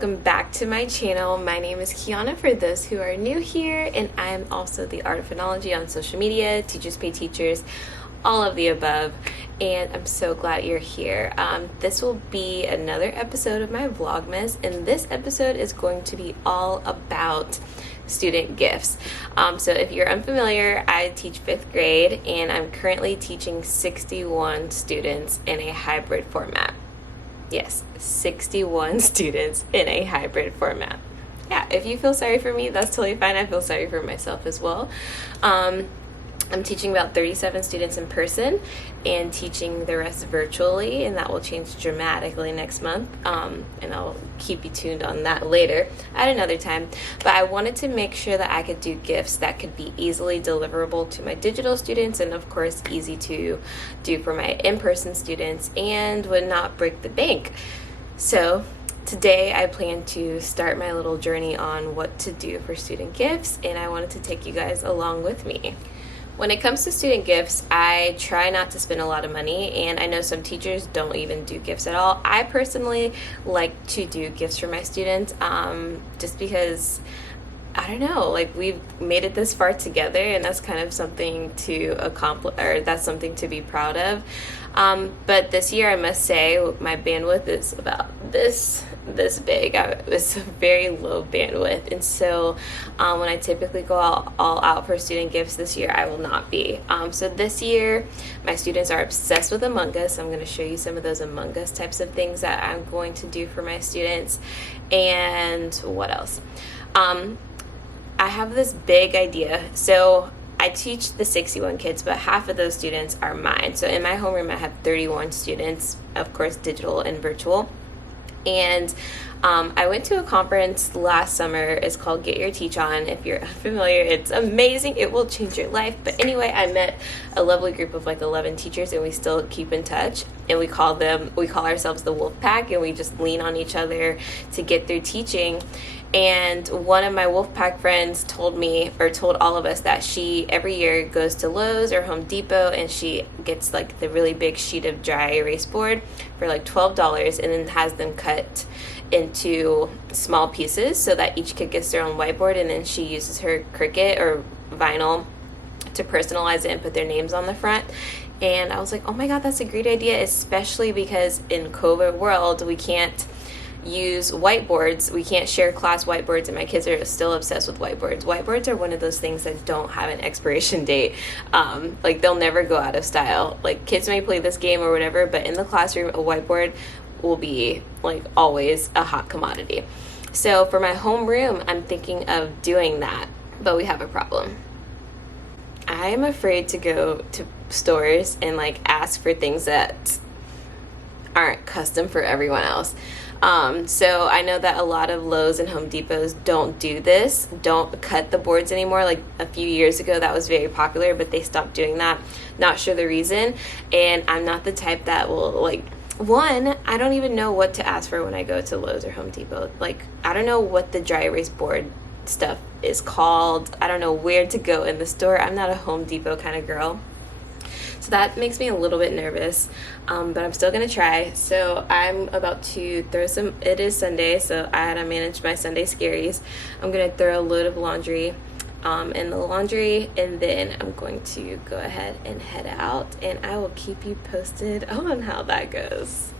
welcome back to my channel. My name is Keanna for those who are new here, and I am also the art of phonology on social media, Teachers Pay Teachers, all of the above, and I'm so glad you're here. This will be another episode of my Vlogmas, and this episode is going to be all about student gifts. So if you're unfamiliar, I teach 5th grade, and I'm currently teaching 61 students in a hybrid format. Yes, 61 students in a hybrid format. Yeah, if you feel sorry for me, that's totally fine. I feel sorry for myself as well. I'm teaching about 37 students in person and teaching the rest virtually, and that will change dramatically next month. And I'll keep you tuned on that later at another time. But I wanted to make sure that I could do gifts that could be easily deliverable to my digital students, and of course easy to do for my in-person students, and would not break the bank. So today I plan to start my little journey on what to do for student gifts, and I wanted to take you guys along with me. When it comes to student gifts, I try not to spend a lot of money, and I know some teachers don't even do gifts at all. I personally like to do gifts for my students just because, I don't know, like, we've made it this far together, and that's kind of something to accomplish, or that's something to be proud of. But this year, I must say, my bandwidth is about this big. It's a very low bandwidth, and so when I typically go all out for student gifts this year, I will not be. So this year, my students are obsessed with Among Us. I'm going to show you some of those Among Us types of things that I'm going to do for my students. And what else? I have this big idea. So I teach the 61 kids, but half of those students are mine. So in my homeroom, I have 31 students, of course, digital and virtual. And I went to a conference last summer. It's called Get Your Teach On. If you're unfamiliar, it's amazing. It will change your life. But anyway, I met a lovely group of like 11 teachers, and we still keep in touch. And we call ourselves the Wolf Pack, and we just lean on each other to get through teaching. And one of my Wolfpack friends told all of us that she every year goes to Lowe's or Home Depot, and she gets like the really big sheet of dry erase board for like $12, and then has them cut into small pieces so that each kid gets their own whiteboard, and then she uses her Cricut or vinyl to personalize it and put their names on the front. And I was like, oh my God, that's a great idea, especially because in COVID world, we can't use whiteboards. We can't share class whiteboards, and my kids are still obsessed with whiteboards. Whiteboards are one of those things that don't have an expiration date. Like, they'll never go out of style. Like, kids may play this game or whatever, but in the classroom, a whiteboard will be like always a hot commodity. So for my homeroom, I'm thinking of doing that, but we have a problem. I am afraid to go to stores and like ask for things that aren't custom for everyone else. So I know that a lot of Lowe's and Home Depots don't do this, don't cut the boards anymore. Like a few years ago, that was very popular, but they stopped doing that. Not sure the reason. And I'm not the type that will like, one, I don't even know what to ask for when I go to Lowe's or Home Depot. Like, I don't know what the dry erase board stuff is called. I don't know where to go in the store. I'm not a Home Depot kind of girl. So that makes me a little bit nervous, but I'm still going to try. So I'm about to throw it is Sunday, so I had to manage my Sunday scaries. I'm going to throw a load of laundry in the laundry, and then I'm going to go ahead and head out, and I will keep you posted on how that goes.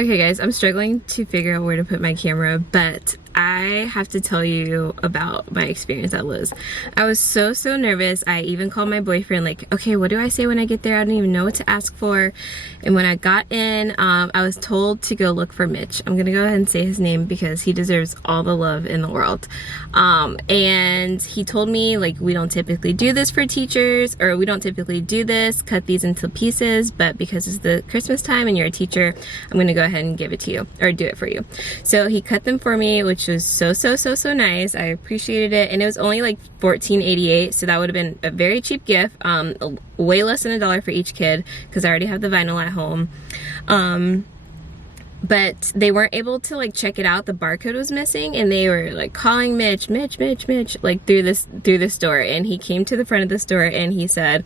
Okay guys, I'm struggling to figure out where to put my camera, but I have to tell you about my experience at Lowe's. I was so nervous. I even called my boyfriend like, okay, what do I say when I get there? I don't even know what to ask for. And when I got in, I was told to go look for Mitch. I'm gonna go ahead and say his name because he deserves all the love in the world. And he told me like, we don't typically do this for teachers, or we don't typically do this, cut these into pieces, but because it's the Christmas time and you're a teacher, I'm gonna go ahead and give it to you, or do it for you. So he cut them for me, which was so nice. I appreciated it, and it was only like $14.88, so that would have been a very cheap gift, way less than $1 for each kid because I already have the vinyl at home. But they weren't able to like check it out. The barcode was missing, and they were like calling Mitch like through the store, and he came to the front of the store and he said,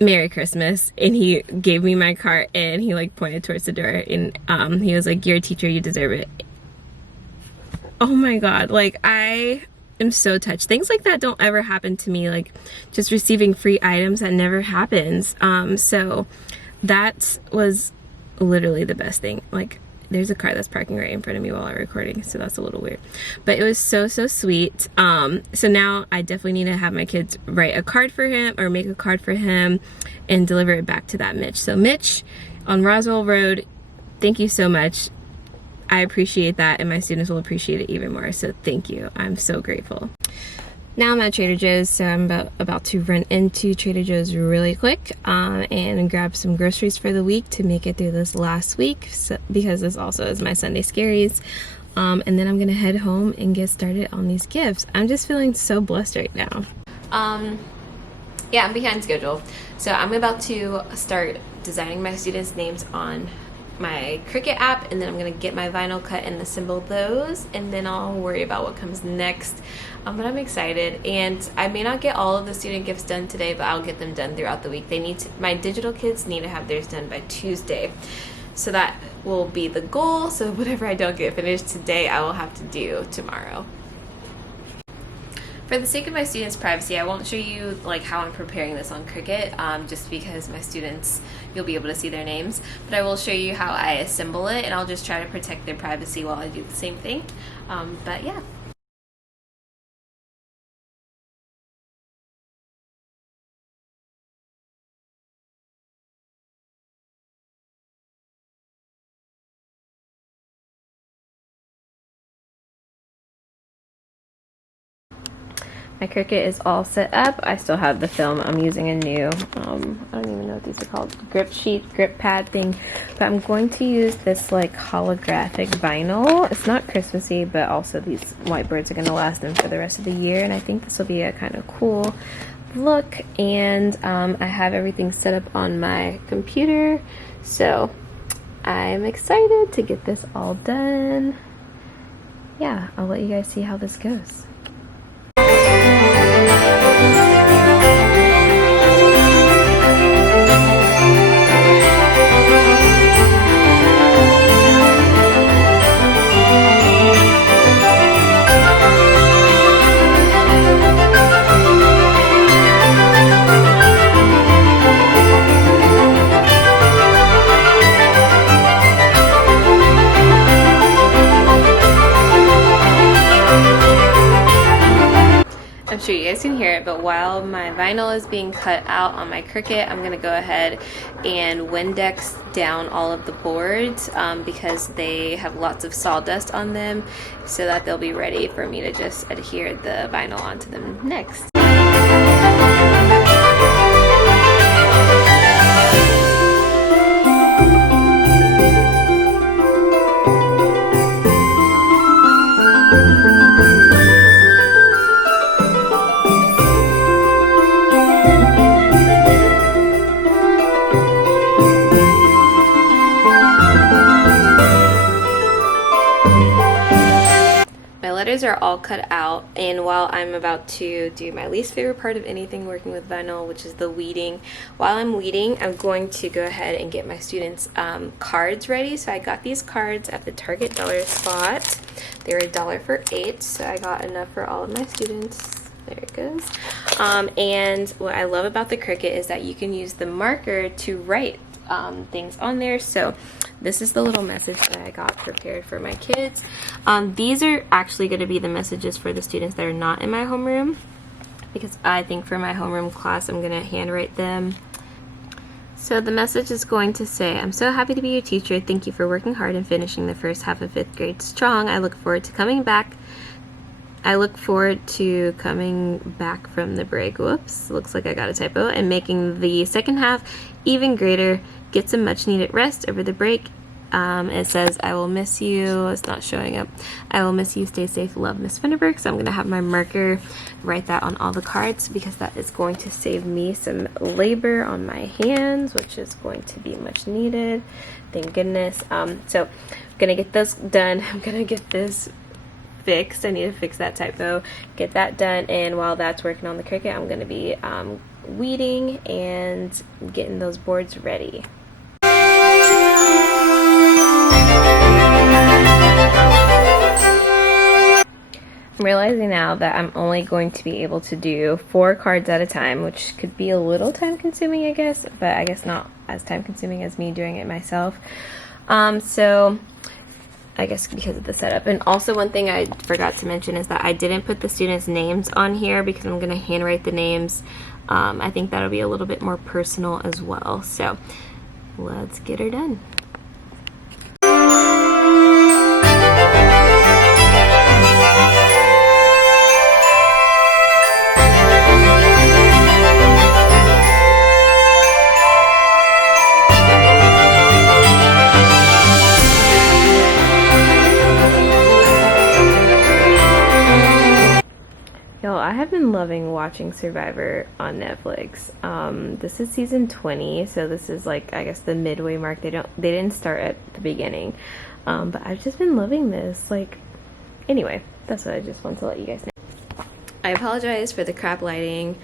"Merry Christmas," and he gave me my cart and he like pointed towards the door, and he was like, "You're a teacher, you deserve it." Oh my god, like I am so touched. Things like that don't ever happen to me, like just receiving free items, that never happens. So that was literally the best thing. Like there's a car that's parking right in front of me while I'm recording, so that's a little weird, but it was so sweet. So now I definitely need to have my kids write a card for him, or make a card for him and deliver it back to that Mitch. So Mitch on Roswell Road, thank you so much. I appreciate that, and my students will appreciate it even more, so thank you. I'm so grateful. Now I'm at Trader Joe's, so I'm about to run into Trader Joe's really quick and grab some groceries for the week to make it through this last week, so, because this also is my Sunday Scaries. And then I'm gonna head home and get started on these gifts. I'm just feeling so blessed right now. Yeah, I'm behind schedule. So I'm about to start designing my students' names on my Cricut app, and then I'm gonna get my vinyl cut and assemble those, and then I'll worry about what comes next. But I'm excited, and I may not get all of the student gifts done today, but I'll get them done throughout the week. My digital kids need to have theirs done by Tuesday, so that will be the goal. So whatever I don't get finished today, I will have to do tomorrow. For the sake of my students' privacy, I won't show you like how I'm preparing this on Cricut, just because my students, you'll be able to see their names, but I will show you how I assemble it, and I'll just try to protect their privacy while I do the same thing. But yeah. My Cricut is all set up. I still have the film. I'm using a new, I don't even know what these are called, grip pad thing, but I'm going to use this like holographic vinyl. It's not Christmassy, but also these whiteboards are going to last them for the rest of the year, and I think this will be a kind of cool look. And I have everything set up on my computer, so I'm excited to get this all done. Yeah, I'll let you guys see how this goes. I'm sure you guys can hear it, but while my vinyl is being cut out on my Cricut, I'm gonna go ahead and Windex down all of the boards because they have lots of sawdust on them, so that they'll be ready for me to just adhere the vinyl onto them next. Are all cut out, and while I'm about to do my least favorite part of anything working with vinyl, which is the weeding, while I'm weeding, I'm going to go ahead and get my students cards ready. So I got these cards at the Target dollar spot. They were $1 for 8, so I got enough for all of my students. There it goes. And what I love about the Cricut is that you can use the marker to write things on there. So this is the little message that I got prepared for my kids. These are actually going to be the messages for the students that are not in my homeroom, because I think for my homeroom class I'm going to handwrite them. So the message is going to say, I'm so happy to be your teacher. Thank you for working hard and finishing the first half of 5th grade strong. I look forward to coming back from the break. Whoops, looks like I got a typo. And making the second half even greater. Get some much needed rest over the break. It says, I will miss you. It's not showing up. I will miss you. Stay safe. Love, Miss Finderberg. So I'm going to have my marker write that on all the cards, because that is going to save me some labor on my hands, which is going to be much needed. Thank goodness. So I'm going to get those done. I'm going to get this fixed. I need to fix that typo, get that done. And while that's working on the Cricut, I'm going to be weeding and getting those boards ready. I'm realizing now that I'm only going to be able to do 4 cards at a time, which could be a little time consuming, I guess, but I guess not as time consuming as me doing it myself. So I guess because of the setup. And also one thing I forgot to mention is that I didn't put the students' names on here because I'm going to handwrite the names. I think that'll be a little bit more personal as well. So let's get her done. I have been loving watching Survivor on Netflix. This is season 20, so this is like, I guess, the midway mark. They didn't start at the beginning, but I've just been loving this. Like, anyway, that's what I just wanted to let you guys know. I apologize for the crap lighting.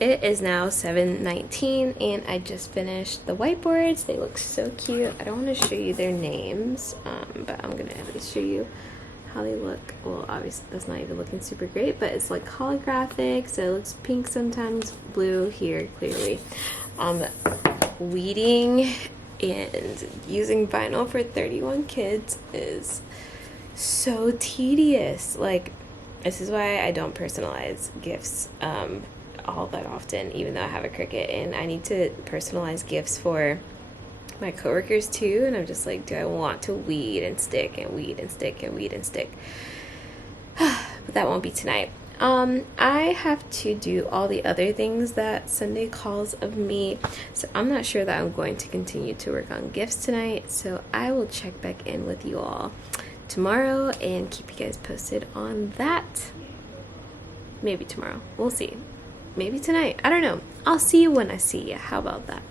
It is now 7:19 and I just finished the whiteboards. They look so cute. I don't want to show you their names, but I'm gonna at least show you how they look. Well, obviously that's not even looking super great, but it's like holographic, so it looks pink sometimes, blue here clearly. Weeding and using vinyl for 31 kids is so tedious. Like, this is why I don't personalize gifts all that often, even though I have a Cricut, and I need to personalize gifts for my coworkers too. And I'm just like, do I want to weed and stick and weed and stick and weed and stick? But that won't be tonight. I have to do all the other things that Sunday calls of me, so I'm not sure that I'm going to continue to work on gifts tonight. So I will check back in with you all tomorrow and keep you guys posted on that. Maybe tomorrow, we'll see. Maybe tonight, I don't know. I'll see you when I see you. How about that?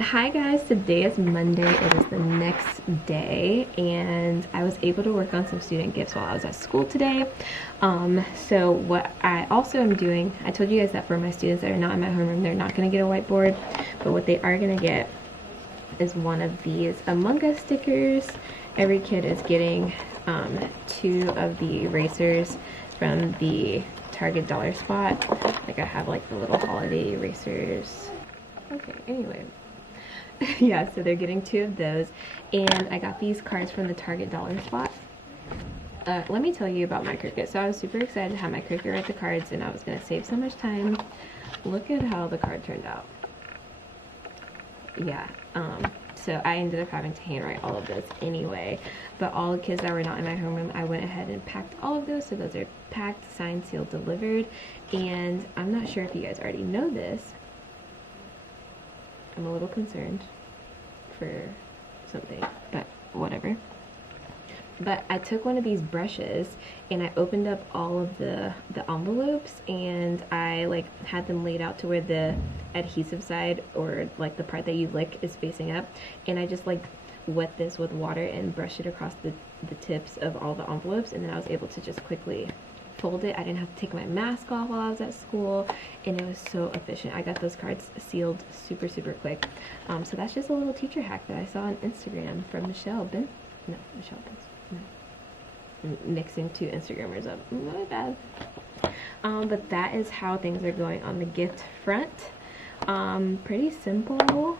Hi guys, today is Monday. It is the next day and I was able to work on some student gifts while I was at school today. So what I also am doing, I told you guys that for my students that are not in my homeroom, they're not going to get a whiteboard, but what they are going to get is one of these Among Us stickers. Every kid is getting 2 of the erasers from the Target dollar spot. Like, I have like the little holiday erasers. Okay, anyway. Yeah, so they're getting 2 of those, and I got these cards from the Target dollar spot. Let me tell you about my Cricut. So I was super excited to have my Cricut write the cards, and I was going to save so much time. Look at how the card turned out. Yeah, so I ended up having to handwrite all of those anyway, but all the kids that were not in my homeroom, I went ahead and packed all of those, so those are packed, signed, sealed, delivered. And I'm not sure if you guys already know this. I'm a little concerned. for something, but whatever. But I took one of these brushes and I opened up all of the envelopes, and I like had them laid out to where the adhesive side, or like the part that you lick, is facing up, and I just like wet this with water and brush it across the tips of all the envelopes, and then I was able to just quickly fold it. I didn't have to take my mask off while I was at school, and it was so efficient. I got those cards sealed super quick. So that's just a little teacher hack that I saw on Instagram from Michelle Benz. No, I'm mixing two Instagrammers up, my bad. But that is how things are going on the gift front. Pretty simple.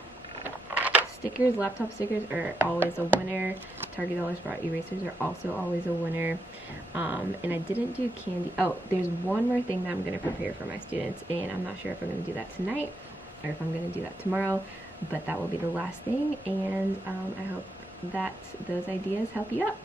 Stickers, laptop stickers are always a winner. Target Dollar Spot erasers are also always a winner. And I didn't do candy. Oh, there's one more thing that I'm going to prepare for my students, and I'm not sure if I'm going to do that tonight or if I'm going to do that tomorrow, but that will be the last thing, and I hope that those ideas help you out.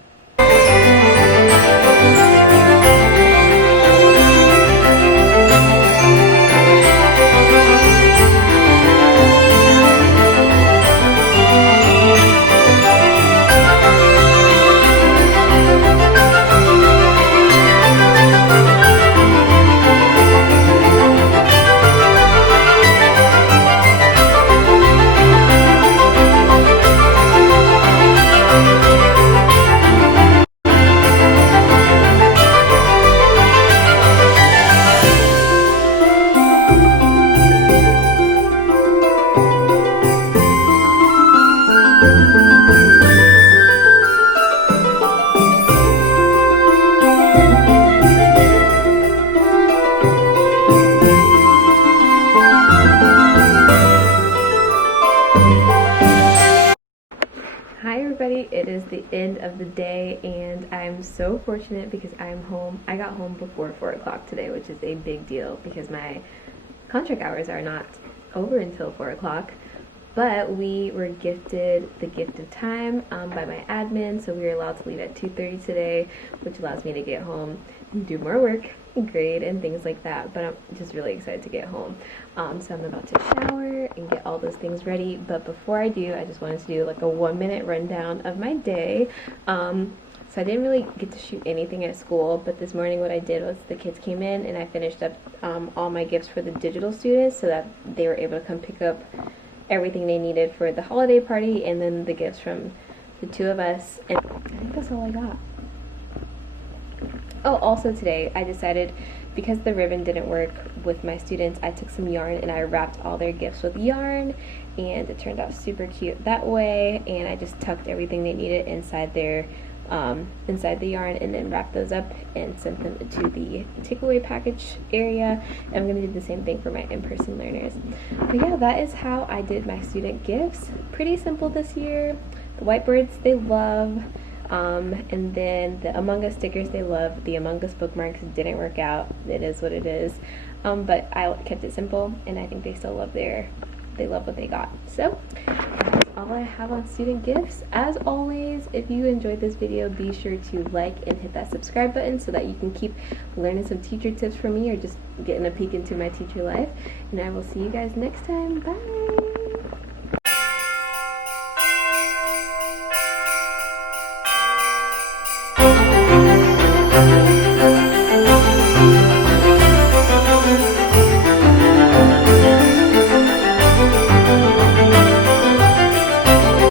Hi everybody, it is the end of the day, and I'm so fortunate because I'm home. I got home before 4 o'clock today, which is a big deal because my contract hours are not over until 4 o'clock. But we were gifted the gift of time by my admin, so we were allowed to leave at 2:30 today, which allows me to get home and do more work, grade, and things like that. But I'm just really excited to get home. So I'm about to shower and get all those things ready. But before I do, I just wanted to do like a 1-minute rundown of my day. So I didn't really get to shoot anything at school, but this morning what I did was the kids came in and I finished up all my gifts for the digital students so that they were able to come pick up everything they needed for the holiday party, and then the gifts from the two of us, and I think that's all I got. Oh, also today I decided, because the ribbon didn't work with my students, I took some yarn and I wrapped all their gifts with yarn, and it turned out super cute that way, and I just tucked everything they needed inside their inside the yarn, and then wrapped those up and sent them to the takeaway package area. And I'm going to do the same thing for my in-person learners. But yeah, that is how I did my student gifts. Pretty simple this year. The whiteboards they love, and then the Among Us stickers they love. The Among Us bookmarks didn't work out. It is what it is. But I kept it simple, and I think they still love what they got. So that's all I have on student gifts. As always, if you enjoyed this video, be sure to like and hit that subscribe button so that you can keep learning some teacher tips from me, or just getting a peek into my teacher life. And I will see you guys next time. Bye.